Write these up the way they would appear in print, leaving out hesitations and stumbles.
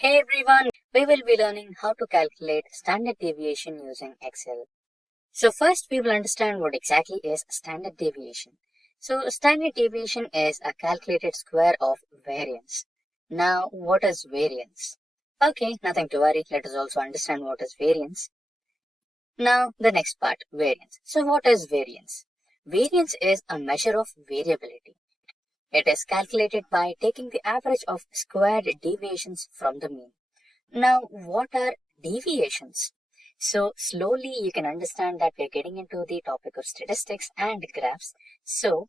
Hey everyone, we will be learning how to calculate standard deviation using Excel. So first we will understand what exactly is standard deviation. So standard deviation is a calculated square of variance. Now what is variance? Okay, nothing to worry, let us also understand what is variance. Now the next part, variance. So what is variance? Variance is a measure of variability. It is calculated by taking the average of squared deviations from the mean. Now, what are deviations? So, slowly you can understand that we're getting into the topic of statistics and graphs. So,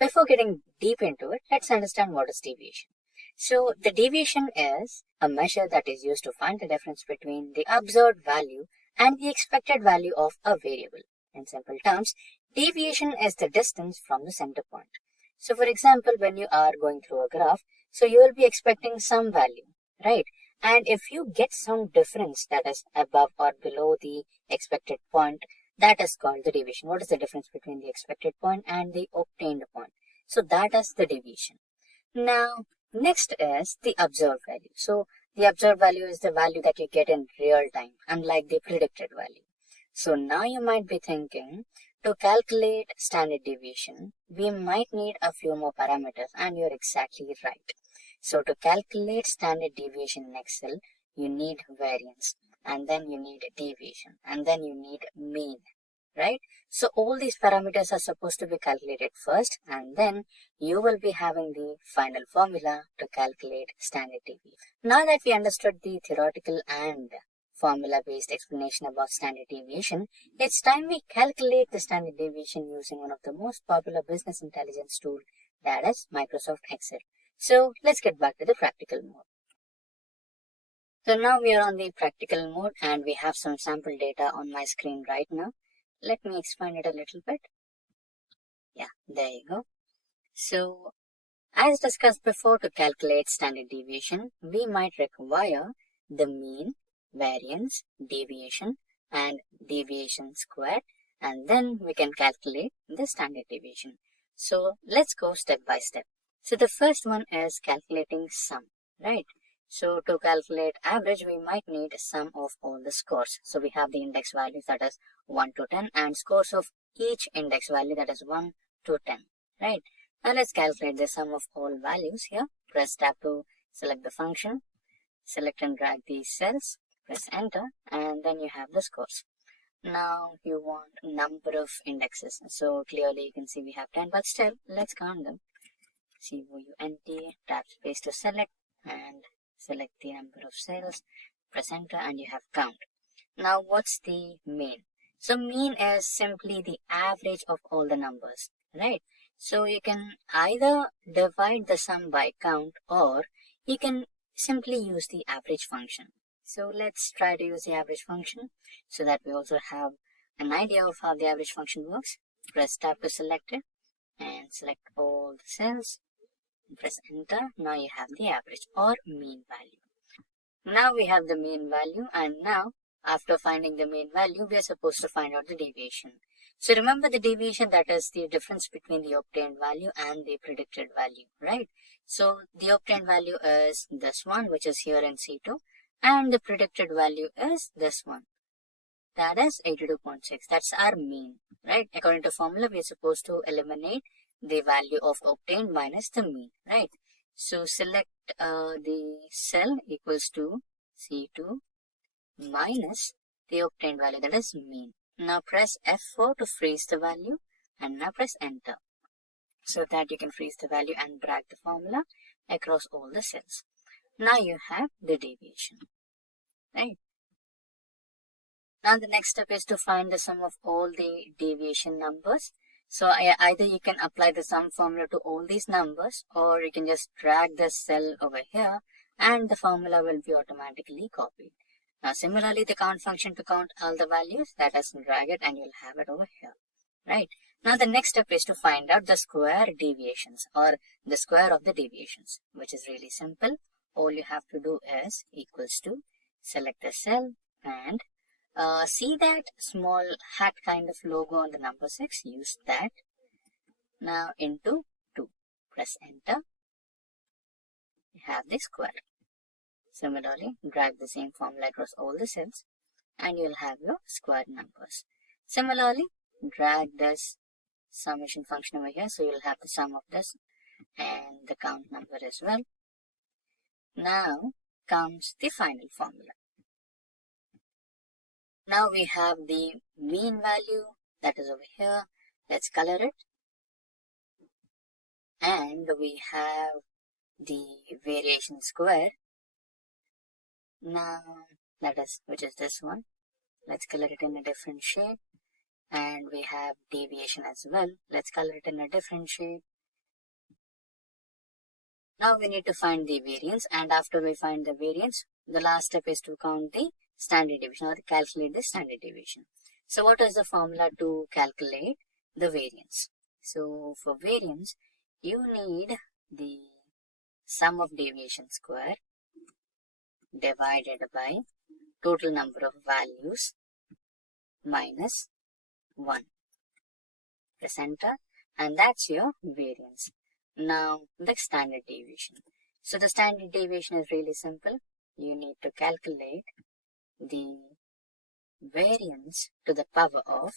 before getting deep into it, let's understand what is deviation. So, the deviation is a measure that is used to find the difference between the observed value and the expected value of a variable. In simple terms, deviation is the distance from the center point. So, for example, when you are going through a graph, so you will be expecting some value, right? And if you get some difference that is above or below the expected point, that is called the deviation. What is the difference between the expected point and the obtained point? So that is the deviation. Now, next is the observed value. So the observed value is the value that you get in real time, unlike the predicted value. So now you might be thinking, to calculate standard deviation, we might need a few more parameters, and you're exactly right. So to calculate standard deviation in Excel, you need variance, and then you need deviation, and then you need mean, right? So all these parameters are supposed to be calculated first, and then you will be having the final formula to calculate standard deviation. Now that we understood the theoretical and formula-based explanation about standard deviation, it's time we calculate the standard deviation using one of the most popular business intelligence tool, that is Microsoft Excel. So let's get back to the practical mode. So now we are on the practical mode and we have some sample data on my screen right now. Let me expand it a little bit. Yeah, there you go. So as discussed before, to calculate standard deviation, we might require the mean, variance, deviation, and deviation squared, and then we can calculate the standard deviation. So let's go step by step. So the first one is calculating sum, right? So to calculate average, we might need sum of all the scores. So we have the index values, that is 1 to 10, and scores of each index value, that is 1 to 10, right? Now let's calculate the sum of all values here. Press tab to select the function, select and drag these cells, press enter, and then you have the scores. Now you want number of indexes. So clearly you can see we have 10, but still let's count them. COUNT, tab space to select, and select the number of cells, press enter, and you have count. Now what's the mean? So mean is simply the average of all the numbers, right? So you can either divide the sum by count, or you can simply use the average function. So let's try to use the average function so that we also have an idea of how the average function works. Press tab to select it and select all the cells. Press enter. Now you have the average or mean value. Now we have the mean value, and now after finding the mean value, we are supposed to find out the deviation. So remember the deviation, that is the difference between the obtained value and the predicted value, right? So the obtained value is this one, which is here in C2, and the predicted value is this one, that is 82.6. That's our mean, right? According to formula, we are supposed to eliminate the value of obtained minus the mean, right? So select the cell equals to C2 minus the obtained value, that is mean. Now press F4 to freeze the value, and now press enter so that you can freeze the value and drag the formula across all the cells. Now you have the deviation, right? Now the next step is to find the sum of all the deviation numbers. So either you can apply the sum formula to all these numbers, or you can just drag the cell over here and the formula will be automatically copied. Now similarly, the count function to count all the values, that is, drag it and you'll have it over here, right? Now the next step is to find out the square deviations, or the square of the deviations, which is really simple. All you have to do is equals to, select the cell, and see that small hat kind of logo on the number 6, use that. Now into 2, press enter, you have the square. Similarly, drag the same formula across all the cells and you'll have your square numbers. Similarly, drag this summation function over here, so you'll have the sum of this and the count number as well. Now comes the final formula. Now we have the mean value that is over here. Let's color it. And we have the variation square. Now which is this one. Let's color it in a different shade. And we have deviation as well. Let's color it in a different shade. Now we need to find the variance, and after we find the variance, the last step is to count the standard deviation or calculate the standard deviation. So what is the formula to calculate the variance? So for variance, you need the sum of deviation square divided by total number of values minus 1. Press enter, and that's your variance. Now the standard deviation. So the standard deviation is really simple. You need to calculate the variance to the power of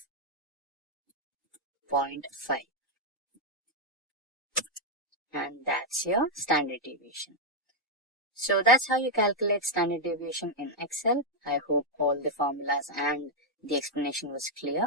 0.5. And that's your standard deviation. So that's how you calculate standard deviation in Excel. I hope all the formulas and the explanation was clear.